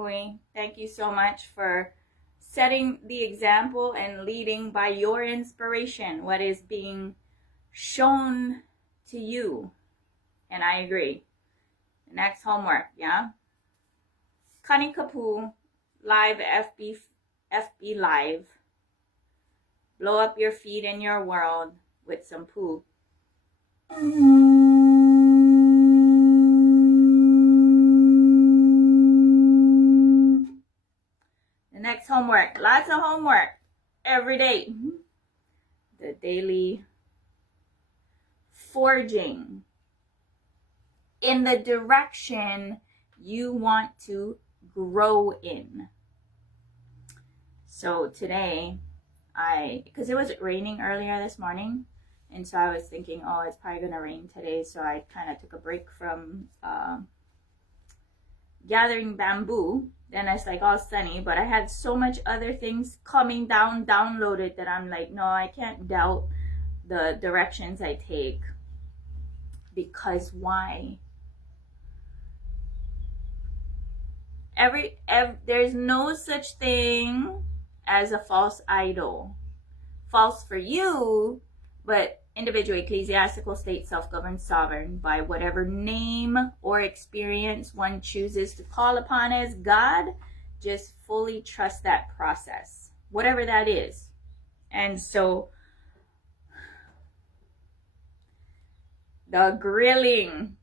U'i. Thank you so much for setting the example and leading by your inspiration, what is being shown to you. And I agree. Next homework, yeah? Kani Kapu, live FB Live. Blow up your feed in your world with some poo. The next homework, lots of homework every day. The daily forging in the direction you want to grow in. So today, because it was raining earlier this morning, and so I was thinking, oh, it's probably gonna rain today, so I kind of took a break from gathering bamboo. Then it's like all sunny, but I had so much other things coming down, downloaded, that I'm like, no, I can't doubt the directions I take. Because why? There's no such thing as a false idol. False for you, but individual, ecclesiastical, state, self-governed, sovereign, by whatever name or experience one chooses to call upon as God, just fully trust that process, whatever that is. And so the grilling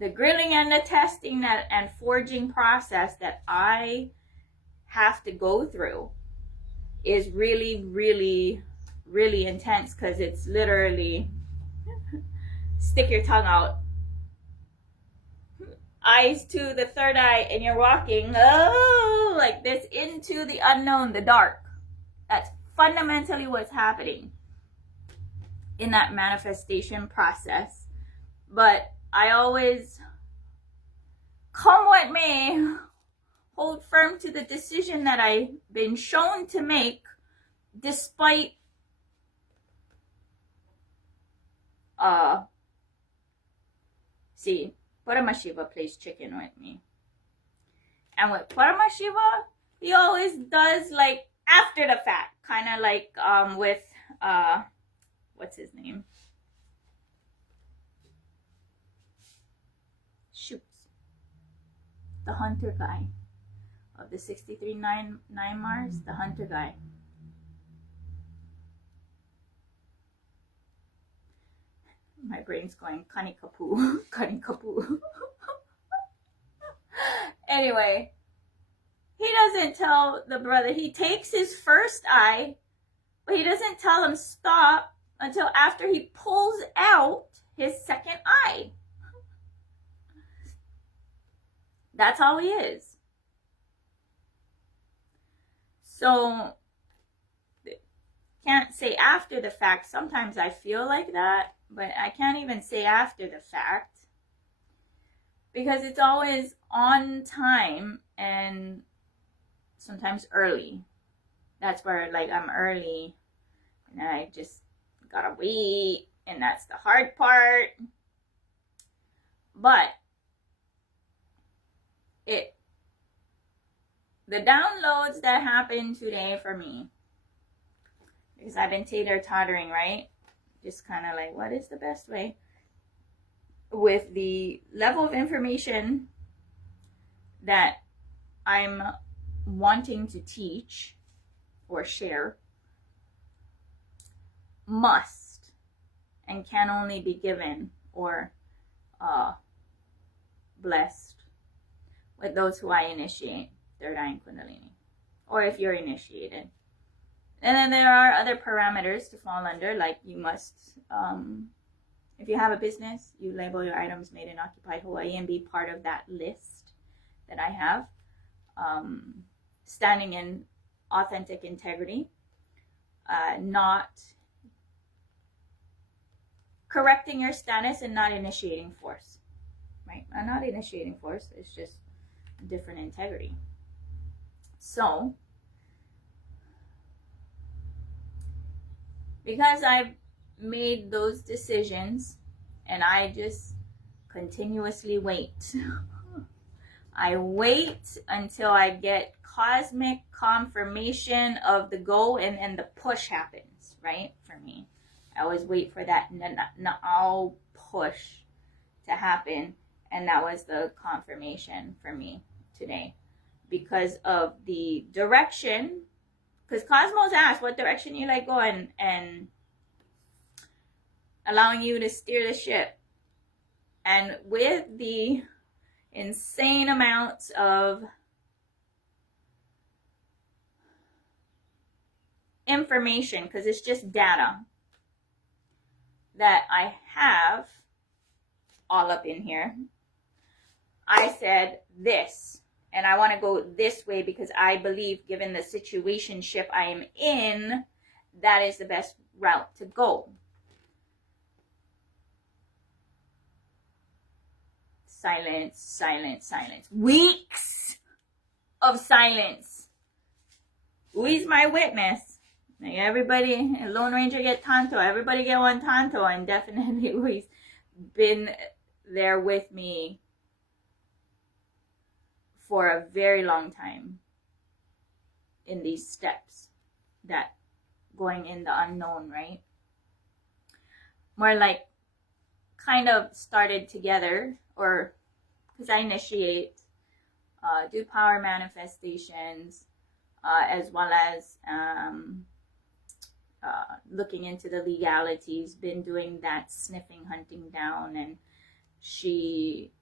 and the testing and forging process that I have to go through is really, really, really intense, because it's literally stick your tongue out, eyes to the third eye, and you're walking like this into the unknown, the dark. That's fundamentally what's happening in that manifestation process. But I always, come what may, hold firm to the decision that I've been shown to make, despite see, Paramashiva plays chicken with me. And with Paramashiva, he always does like after the fact, kind of like with what's his name? Shoots. The hunter guy of the 63 9 Mars, the hunter guy. My brain's going Kani Kapu, Kani Kapu. Anyway, he doesn't tell the brother, he takes his first eye, but he doesn't tell him stop until after he pulls out his second eye. That's all he is. So, can't say after the fact. Sometimes I feel like that, but I can't even say after the fact, because it's always on time and sometimes early. That's where like I'm early and I just gotta wait, and that's the hard part. But the downloads that happened today for me, because I've been tater-tottering, right? Just kind of like, what is the best way? With the level of information that I'm wanting to teach or share, must and can only be given or blessed with those who I initiate, third eye and Kundalini, or if you're initiated. And then there are other parameters to fall under, like you must, if you have a business, you label your items made in occupied Hawaii and be part of that list that I have. Standing in authentic integrity, not correcting your status and not initiating force, right? Not initiating force, it's just different integrity. So, because I've made those decisions and I just continuously wait, I wait until I get cosmic confirmation of the go, and the push happens, right? For me, I always wait for that now push to happen, and that was the confirmation for me today because of the direction. Because Cosmos asked what direction you like going, and allowing you to steer the ship. And with the insane amounts of information, because it's just data that I have all up in here, I said this, and I want to go this way because I believe, given the situationship I am in, that is the best route to go. Silence, silence, silence. Weeks of silence. U'i's my witness. Like everybody, Lone Ranger get Tanto. Everybody get one Tanto. And definitely U'i's been there with me for a very long time in these steps that going in the unknown, right? More like kind of started together, or because I initiate, do power manifestations, as well as looking into the legalities, been doing that sniffing, hunting down, and she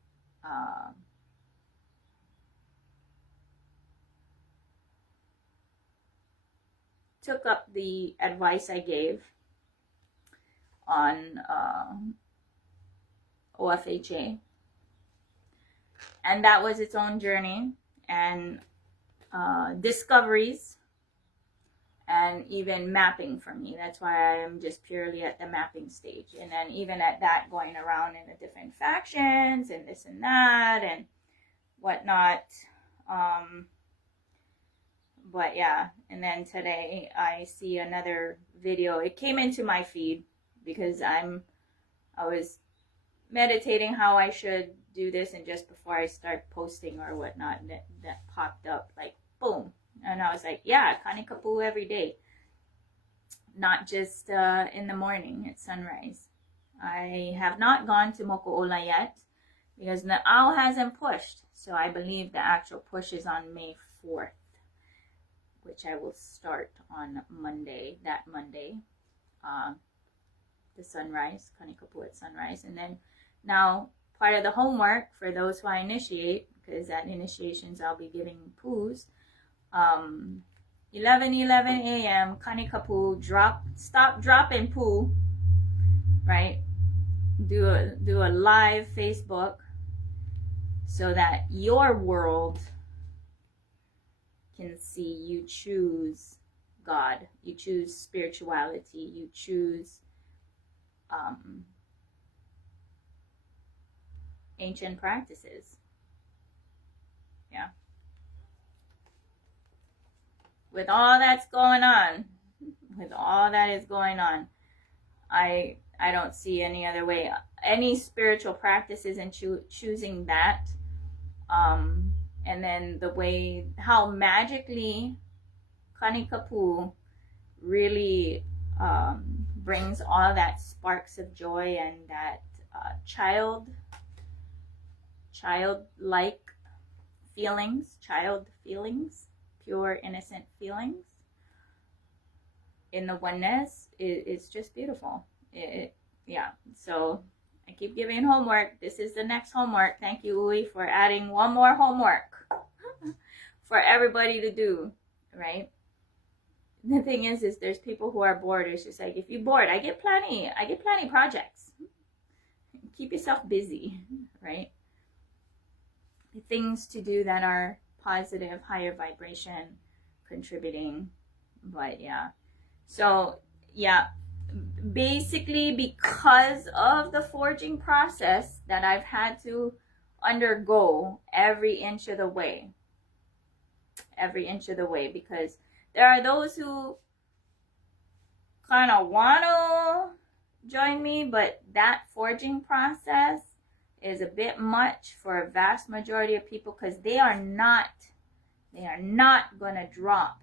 took up the advice I gave on OFHA, and that was its own journey and discoveries, and even mapping for me. That's why I am just purely at the mapping stage, and then even at that, going around in the different factions and this and that and whatnot. But yeah, and then today I see another video. It came into my feed because I was meditating how I should do this, and just before I start posting or whatnot, that popped up like boom, and I was like, yeah, Kani Kapu every day, not just in the morning at sunrise. I have not gone to Moko'ola yet because the owl hasn't pushed, so I believe the actual push is on May 4th, which I will start on Monday, the sunrise, Kanikapu at sunrise. And then now part of the homework for those who I initiate, because at initiations I'll be giving poos, 11:11 a.m. Kanikapu, stop, drop, and poo, right? Do a live Facebook so that your world can see you choose God, you choose spirituality, you choose ancient practices. Yeah. With all that's going on, with all that is going on, I don't see any other way. Any spiritual practices and choosing that, and then the way how magically Kanikapu really brings all that sparks of joy and that childlike feelings, pure innocent feelings in the oneness. It's just beautiful. Yeah, so I keep giving homework. This is the next homework. Thank you, U'i, for adding one more homework for everybody to do, right? The thing is there's people who are bored. It's just like, if you're bored, I get plenty projects. Keep yourself busy, right? Things to do that are positive, higher vibration, contributing. But yeah, so yeah, basically because of the forging process that I've had to undergo every inch of the way, because there are those who kind of want to join me, but that forging process is a bit much for a vast majority of people, because they are not gonna drop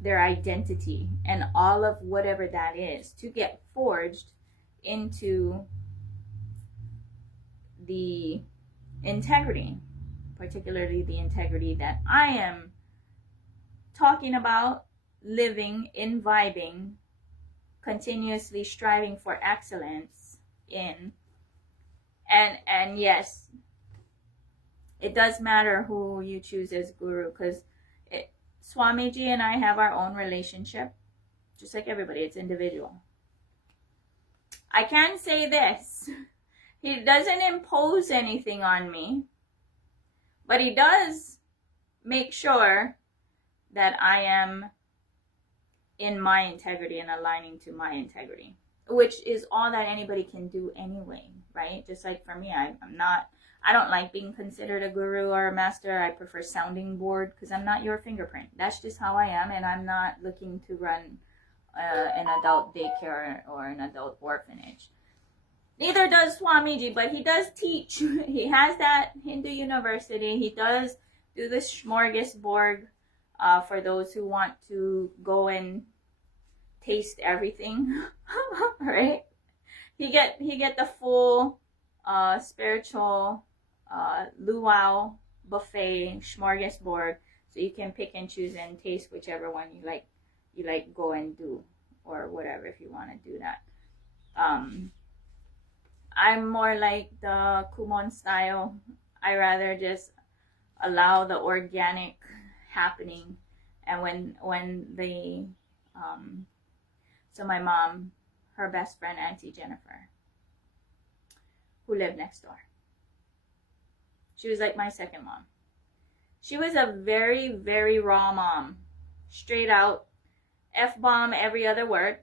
their identity and all of whatever that is to get forged into the integrity, particularly the integrity that I am talking about, living, imbibing, continuously striving for excellence in. And yes, it does matter who you choose as guru, because Swamiji and I have our own relationship, just like everybody. It's individual. I can say this: he doesn't impose anything on me, but he does make sure that I am in my integrity and aligning to my integrity, which is all that anybody can do anyway, right? Just like for me, I don't like being considered a guru or a master. I prefer sounding board, because I'm not your fingerprint. That's just how I am, and I'm not looking to run an adult daycare or an adult orphanage. Neither does Swamiji, but he does teach. He has that Hindu university. He does do the smorgasbord for those who want to go and taste everything, right? He get the full spiritual luau buffet smorgasbord, so you can pick and choose and taste whichever one you like go and do, or whatever, if you want to do that. I'm more like the Kumon style. I rather just allow the organic happening. And when the so my mom, her best friend, Auntie Jennifer, who lived next door, she was like my second mom. She was a very, very raw mom. Straight out F-bomb every other word.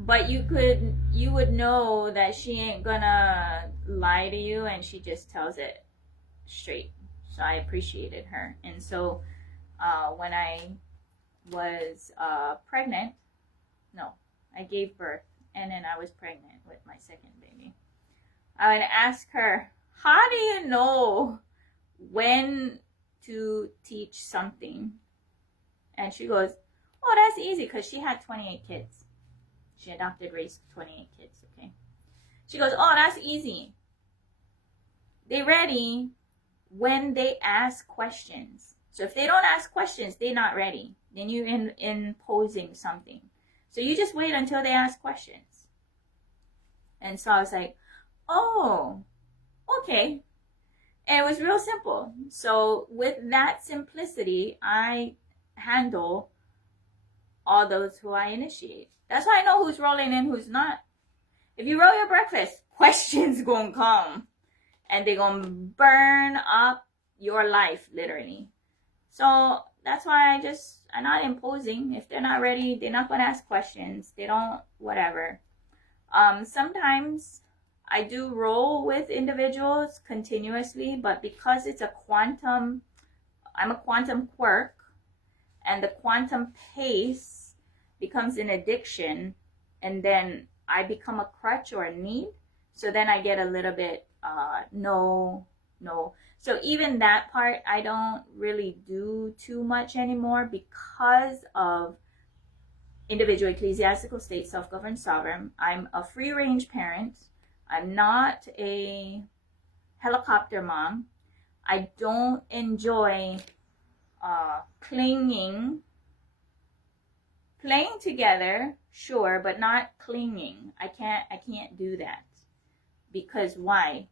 But you would know that she ain't gonna lie to you, and she just tells it straight. So I appreciated her. And so when I was pregnant, no, I gave birth, and then I was pregnant with my second baby, I would ask her, how do you know when to teach something? And she goes, oh, that's easy, because she had 28 kids. She adopted, raised 28 kids, okay? She goes, oh, that's easy. They ready when they ask questions. So if they don't ask questions, they're not ready. Then you're imposing something. So you just wait until they ask questions. And so I was like, oh, okay. And it was real simple. So with that simplicity, I handle all those who I initiate. That's why I know who's rolling and who's not. If you roll your breakfast, questions gonna come. And they're gonna burn up your life, literally. So that's why I'm not imposing. If they're not ready, they're not gonna ask questions. They don't, whatever. Sometimes I do roll with individuals continuously, but because it's I'm a quantum quirk, and the quantum pace becomes an addiction, and then I become a crutch or a need. So then I get a little bit, no. So even that part, I don't really do too much anymore, because of individual ecclesiastical state, self-governed sovereign. I'm a free-range parent. I'm not a helicopter mom. I don't enjoy playing together, sure, but not clinging. I can't do that, because why?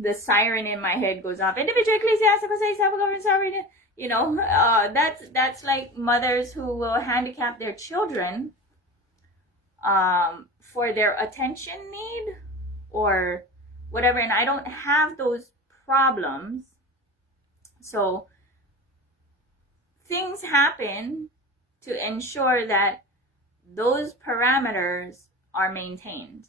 The siren in my head goes off. Individual ecclesiastical state, self-governed sovereign. You know, that's like mothers who will handicap their children for their attention need or whatever, and I don't have those problems. So things happen to ensure that those parameters are maintained.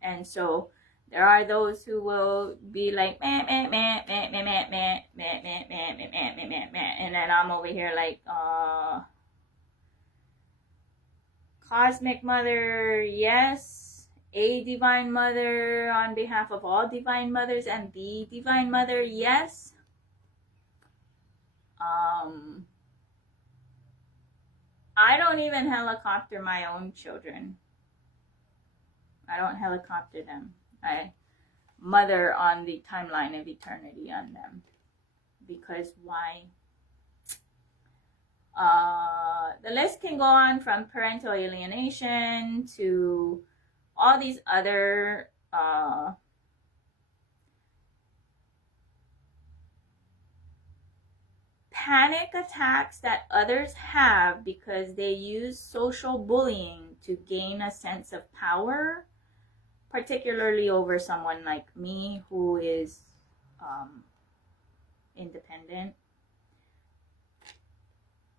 And so there are those who will be like, meh, meh, meh, meh, meh, meh, meh, meh, meh, meh, meh, meh, meh, meh, meh, and then I'm over here like, cosmic mother, yes. A divine mother on behalf of all divine mothers and the divine mother, yes. I don't even helicopter my own children. I don't helicopter them. I mother on the timeline of eternity on them. Because why? The list can go on from parental alienation to all these other panic attacks that others have because they use social bullying to gain a sense of power, particularly over someone like me who is independent.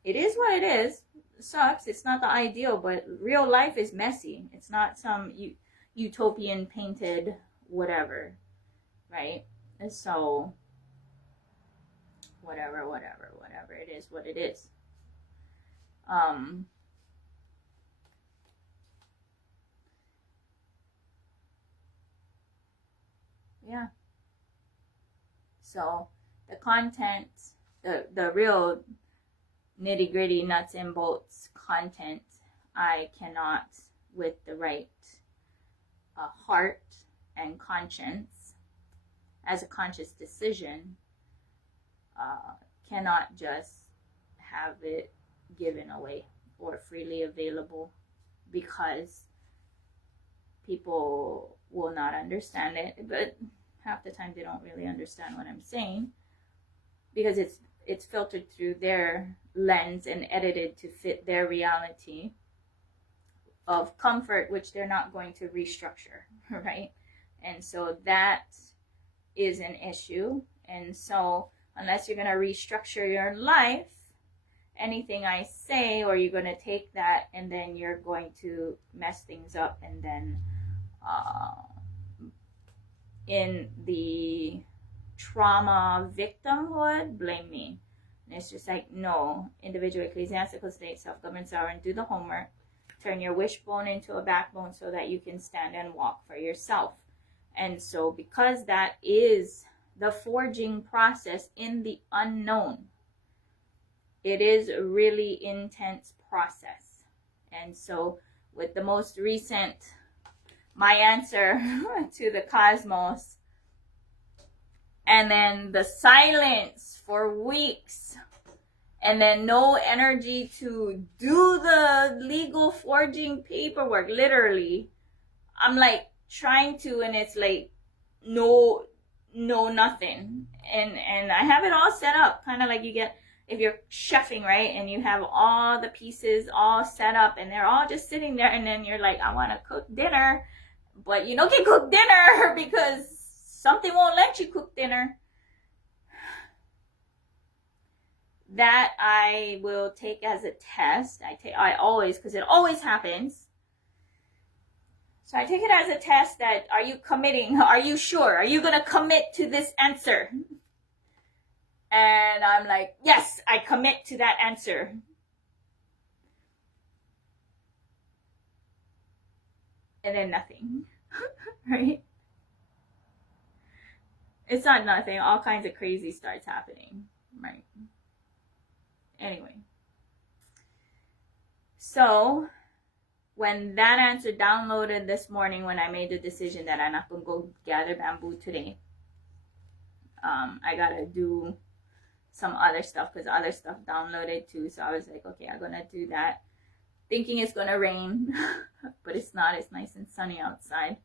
It is what it is. It sucks. It's not the ideal, but real life is messy. It's not some utopian painted whatever, right? And so whatever, it is what it is. Yeah. So the content, the real nitty gritty nuts and bolts content, I cannot, with the right heart and conscience, as a conscious decision, cannot just have it given away or freely available, because people will not understand it. But half the time they don't really understand what I'm saying, because it's filtered through their lens and edited to fit their reality of comfort, which they're not going to restructure, right? And so that is an issue. And so unless you're going to restructure your life, anything I say, or you're going to take that and then you're going to mess things up, and then in the trauma victimhood, blame me. And it's just like, no. Individual ecclesiastical state, self-governed sovereign, do the homework. Turn your wishbone into a backbone so that you can stand and walk for yourself. And so because that is the forging process in the unknown, it is a really intense process. And so with the most recent, my answer to the cosmos, and then the silence for weeks, and then no energy to do the legal forging paperwork, literally, I'm like trying to, and it's like no nothing. And I have it all set up, kind of like you get if you're chefing, right? And you have all the pieces all set up and they're all just sitting there, and then you're like, I want to cook dinner, but you don't get cook dinner because something won't let you cook dinner. That I will take as a test. I always, because it always happens. So I take it as a test that, are you committing? Are you sure? Are you going to commit to this answer? And I'm like, yes, I commit to that answer. And then nothing, right? It's not nothing. All kinds of crazy starts happening, right? Anyway. So when that answer downloaded this morning, when I made the decision that I'm not going to go gather bamboo today, I got to do some other stuff because other stuff downloaded too. So I was like, okay, I'm going to do that. Thinking it's going to rain, but it's not. It's nice and sunny outside.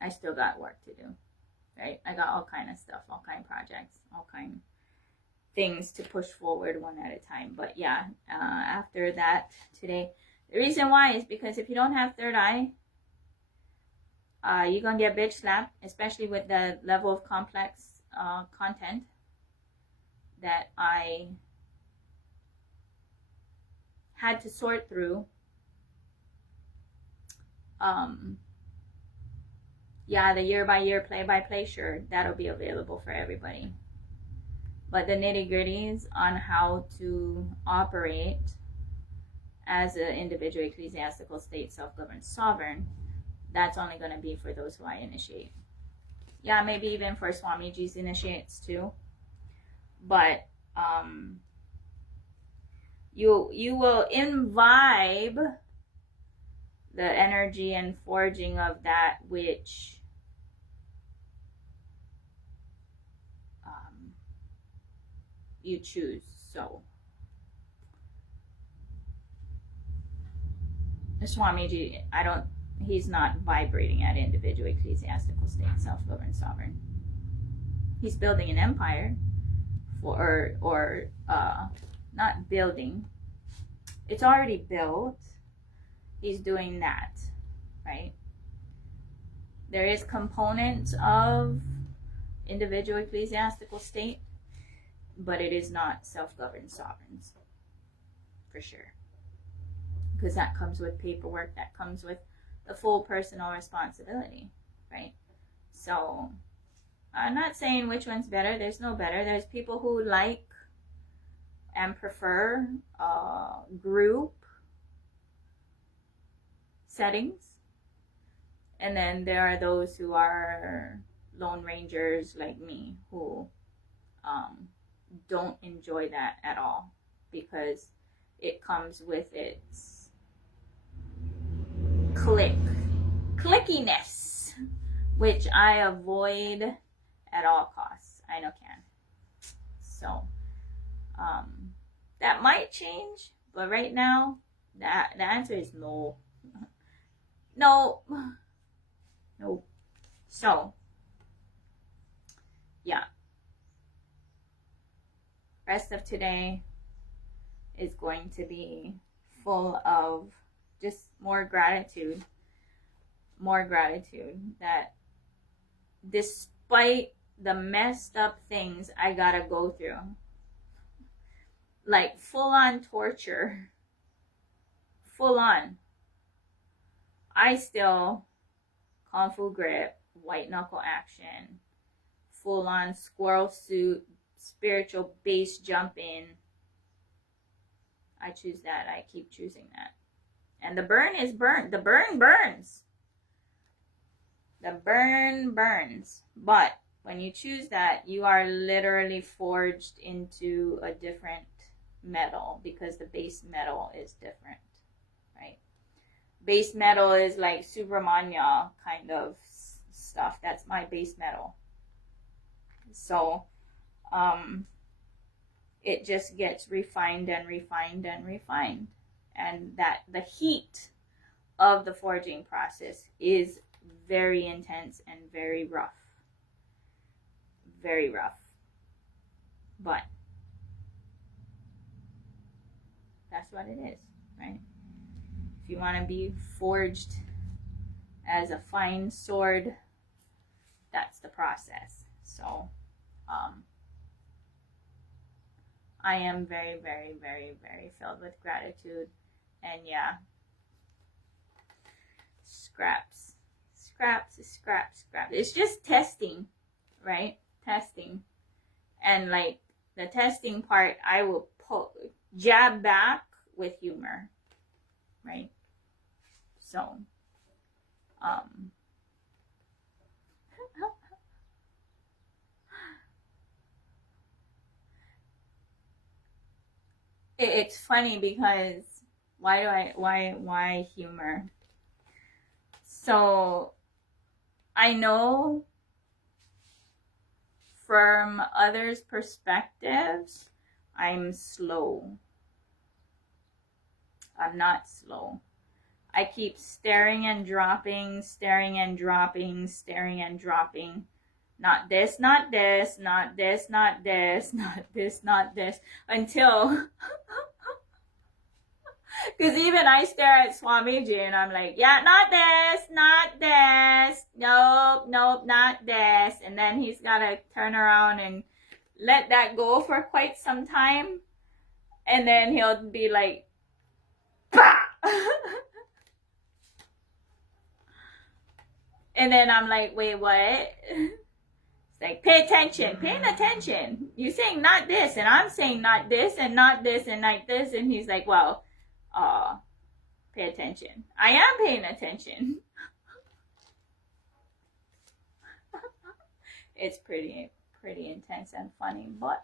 I still got work to do, right? I got all kind of stuff, all kind of projects, all kind of things to push forward one at a time. But yeah, after that today, the reason why is because if you don't have third eye, you're going to get bitch slapped, especially with the level of complex content that I had to sort through. Yeah, the year by year, play by play, sure, that'll be available for everybody. But the nitty-gritties on how to operate as an individual ecclesiastical state, self-governed sovereign, that's only going to be for those who I initiate. Yeah, maybe even for Swamiji's initiates too. But you will imbibe the energy and forging of that which you choose. So Swamiji, he's not vibrating at individual ecclesiastical state, self-governed sovereign. He's building an empire or not building. It's already built. He's doing that, right? There is components of individual ecclesiastical state, but it is not self-governed sovereigns, for sure. Because that comes with paperwork, that comes with the full personal responsibility, right? So, I'm not saying which one's better. There's no better. There's people who like and prefer group settings. And then there are those who are lone rangers like me who don't enjoy that at all, because it comes with its clickiness, which I avoid at all costs. I know can. So that might change, but right now the answer is no. No. So yeah, rest of today is going to be full of just more gratitude that despite the messed up things I gotta go through, like full on torture, full on, I still Kung Fu grip, white knuckle action, full on squirrel suit, spiritual base jumping. I choose that. I keep choosing that. And the burn is burnt. The burn burns. The burn burns. But when you choose that, you are literally forged into a different metal, because the base metal is different, right? Base metal is like Subramanya kind of stuff. That's my base metal. So it just gets refined and refined and refined. And that the heat of the forging process is very intense and very rough. Very rough. But that's what it is, right? If you want to be forged as a fine sword, that's the process. So I am very, very, very, very filled with gratitude. And yeah, scraps. It's just testing, right? Testing. And like the testing part, I will jab back with humor, right? So, it's funny because why humor? So I know from others' perspectives, I'm slow. I'm not slow. I keep staring and dropping. Not this, not this, not this, not this, not this, not this, until, because even I stare at Swamiji and I'm like, yeah, not this, nope, not this. And then he's got to turn around and let that go for quite some time. And then he'll be like, bah! And then I'm like, wait, what? It's like, pay attention, paying attention. You're saying not this, and I'm saying not this, and not this, and like this. And he's like, well, pay attention. I am paying attention. It's pretty intense and funny, but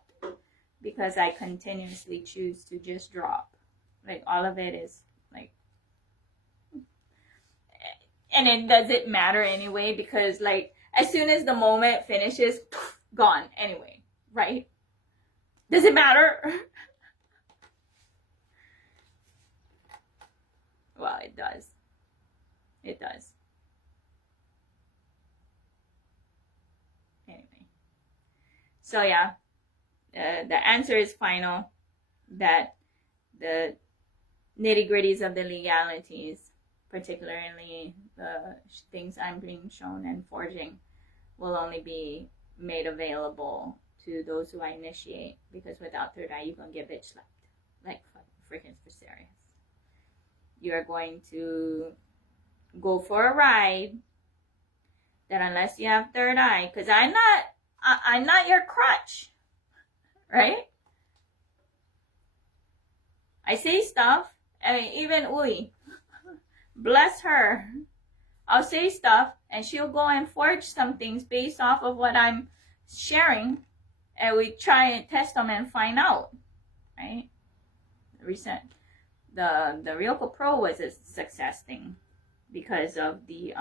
because I continuously choose to just drop, like all of it is like, and it doesn't matter anyway, because like as soon as the moment finishes, gone anyway, right? Does it matter? Well, it does. It does. Anyway. So yeah, the answer is final, that the nitty-gritties of the legalities, particularly the things I'm being shown and forging, will only be made available to those who I initiate, because without third eye, you're going to get bitch slapped. Like, freaking for serious. You're going to go for a ride that unless you have third eye, because I'm not your crutch, right? I say stuff, I mean, even U'i, bless her, I'll say stuff and she'll go and forge some things based off of what I'm sharing, and we try and test them and find out, right? The Ryoko Pro was a success thing because of the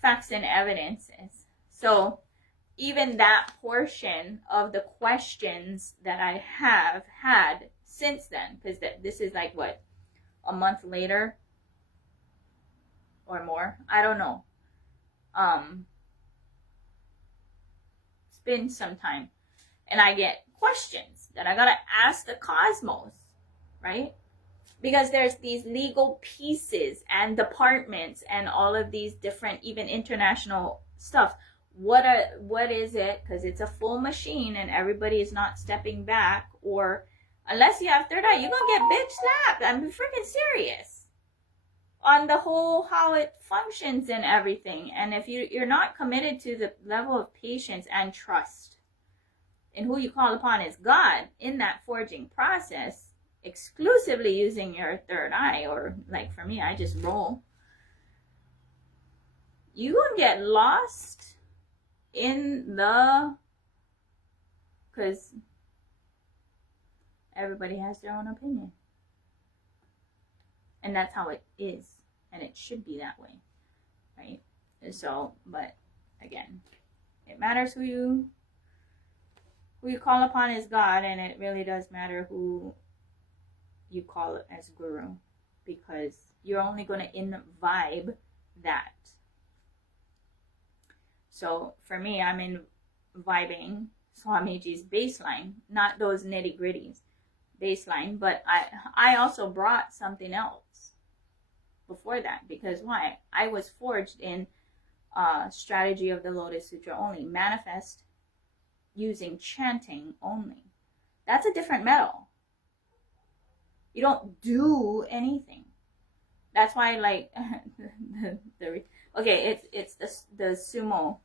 facts and evidences. So even that portion of the questions that I have had since then, because this is like what, a month later or more, I don't know. It's been some time, and I get questions that I gotta ask the cosmos, right? Because there's these legal pieces and departments and all of these different, even international stuff. What is it? Because it's a full machine and everybody is not stepping back, or unless you have third eye, you're gonna get bitch slapped. I'm freaking serious on the whole, how it functions and everything. And if you're not committed to the level of patience and trust in who you call upon as God in that forging process, exclusively using your third eye, or like for me, I just roll, you gonna get lost in the, because everybody has their own opinion, and that's how it is, and it should be that way, right? So, but again, it matters who you call upon as God, and it really does matter who you call it as guru, because you're only going to imbibe that. So for me, I'm imbibing Swamiji's baseline, not those nitty gritties baseline, but I also brought something else before that, because why? I was forged in strategy of the Lotus Sutra only, manifest using chanting only. That's a different metal. You don't do anything. That's why, like, it's the sumo,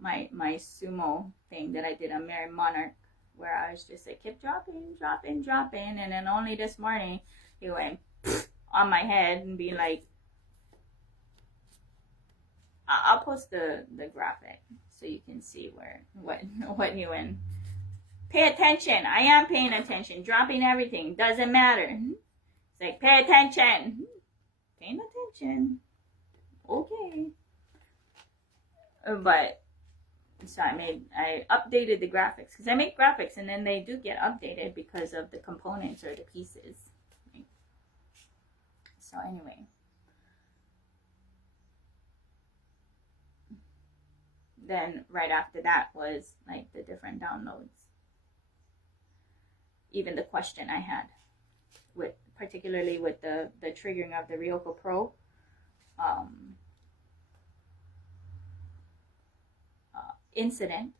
my sumo thing that I did on Mary Monarch, where I was just like, kept dropping, and then only this morning he went on my head and being like, I'll post the graphic so you can see what he went. Pay attention. I am paying attention. Dropping everything. Doesn't matter. It's like, pay attention. Paying attention. Okay. But, so I updated the graphics. Because I make graphics and then they do get updated because of the components or the pieces. Right? So anyway. Then right after that was like the different downloads. Even the question I had, particularly with the triggering of the Ryoko Pro, incident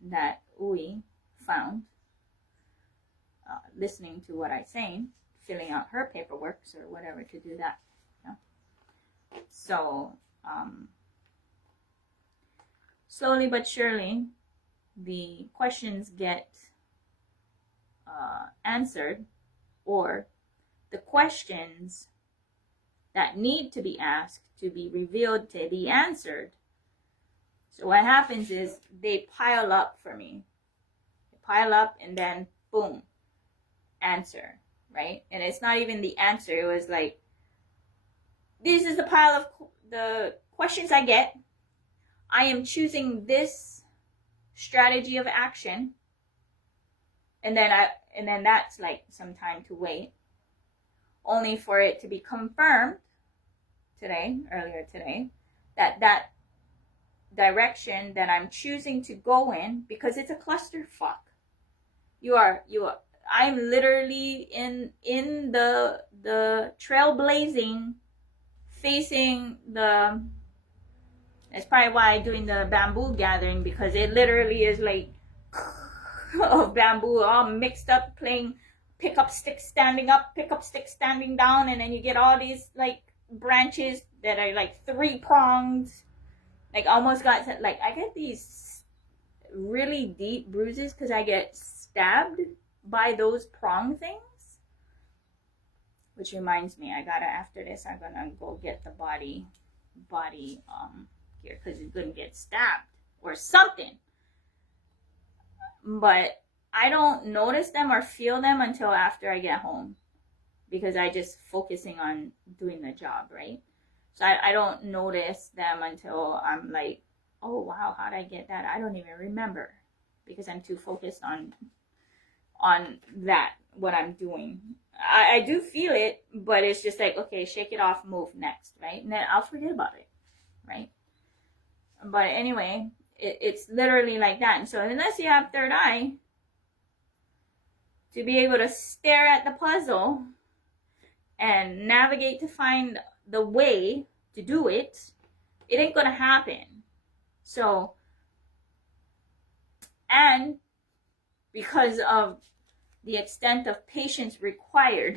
that U'i found, listening to what I'm saying, filling out her paperwork or whatever to do that. You know? So slowly but surely, the questions get answered, or the questions that need to be asked to be revealed, to be answered. So what happens is they pile up for me. They pile up and then boom, answer, right? And it's not even the answer. It was like, this is the pile of the questions I get. I am choosing this strategy of action. And then that's like some time to wait, only for it to be confirmed earlier today, that direction that I'm choosing to go in, because it's a clusterfuck. I'm literally in the trailblazing, facing the. That's probably why I'm doing the bamboo gathering, because it literally is like of bamboo all mixed up, playing pick up sticks standing up, pick up sticks standing down, and then you get all these like branches that are like 3 prongs. Like almost got to, like, I get these really deep bruises because I get stabbed by those prong things. Which reminds me, after this I'm gonna go get the body gear, because you're gonna get stabbed or something. But I don't notice them or feel them until after I get home, because I just focusing on doing the job, right? So I don't notice them until I'm like, oh wow, how did I get that? I don't even remember, because I'm too focused on that, what I'm doing. I do feel it, but it's just like, okay, shake it off, move next, right? And then I'll forget about it, right? But anyway, it's literally like that. And so unless you have third eye to be able to stare at the puzzle and navigate to find the way to do it, it ain't gonna happen. So, and because of the extent of patience required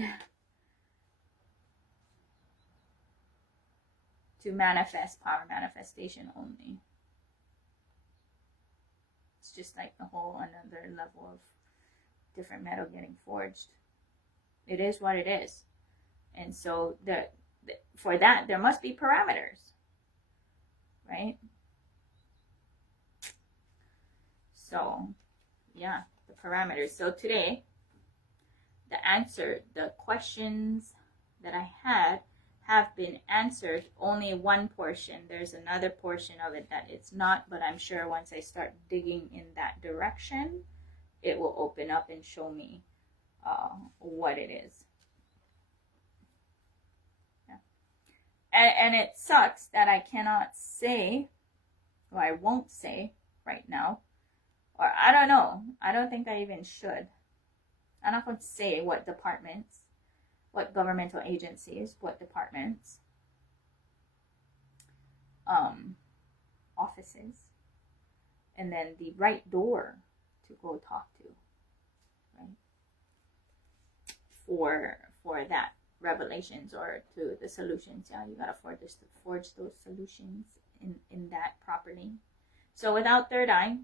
to manifest power manifestation only, it's just like the whole another level of different metal getting forged. It is what it is. And so for that, there must be parameters, right? So, yeah, the parameters. So today, the questions that I had have been answered. Only one portion. There's another portion of it that it's not, but I'm sure once I start digging in that direction, it will open up and show me what it is. And it sucks that I cannot say, or I won't say right now, or I don't know. I don't think I even should. I'm not going to say what departments, what governmental agencies, what departments, offices, and then the right door to go talk to, right? For that revelations, or to the solutions. Yeah, you gotta forge those solutions in that properly. So without third eye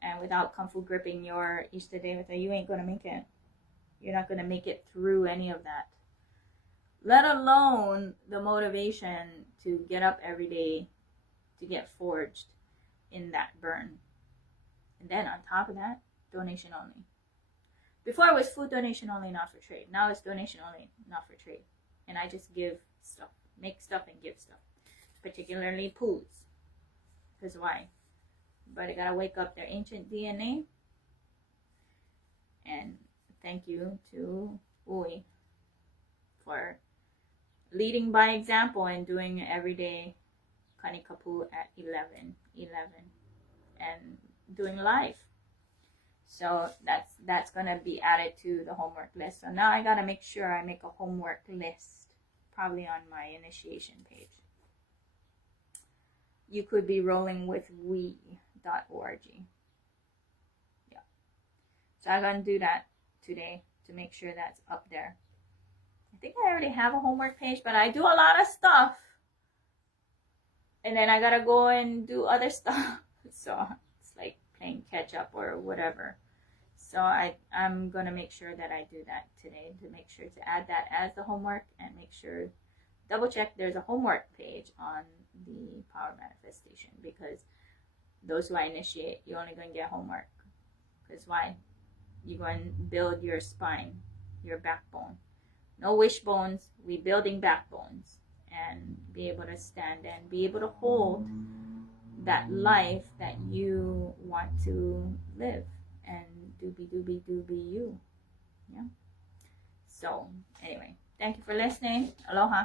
and without Kung Fu gripping your Ishtadevata, you ain't gonna make it. You're not gonna make it through any of that. Let alone the motivation to get up every day to get forged in that burn. And then on top of that, donation only. Before it was food donation only, not for trade. Now it's donation only, not for trade. And I just give stuff, make stuff and give stuff. Particularly poos. Because why? But I gotta wake up their ancient DNA. And thank you to U'i for leading by example and doing everyday Kanikapu at 11 and doing live. So that's gonna be added to the homework list. So now I gotta make sure I make a homework list, probably on my initiation page. You could be rolling with we.org. Yeah. So I'm gonna do that today to make sure that's up there. I think I already have a homework page, but I do a lot of stuff. And then I gotta go and do other stuff. So it's like playing catch up or whatever. So I'm gonna make sure that I do that today, to make sure to add that as the homework, and make sure, double check there's a homework page on the Power Manifestation, because those who I initiate, you're only going to get homework. Because why? You're going to build your spine, your backbone. No wishbones, we building backbones, and be able to stand and be able to hold that life that you want to live, and doobie you. Yeah. So anyway, thank you for listening. Aloha.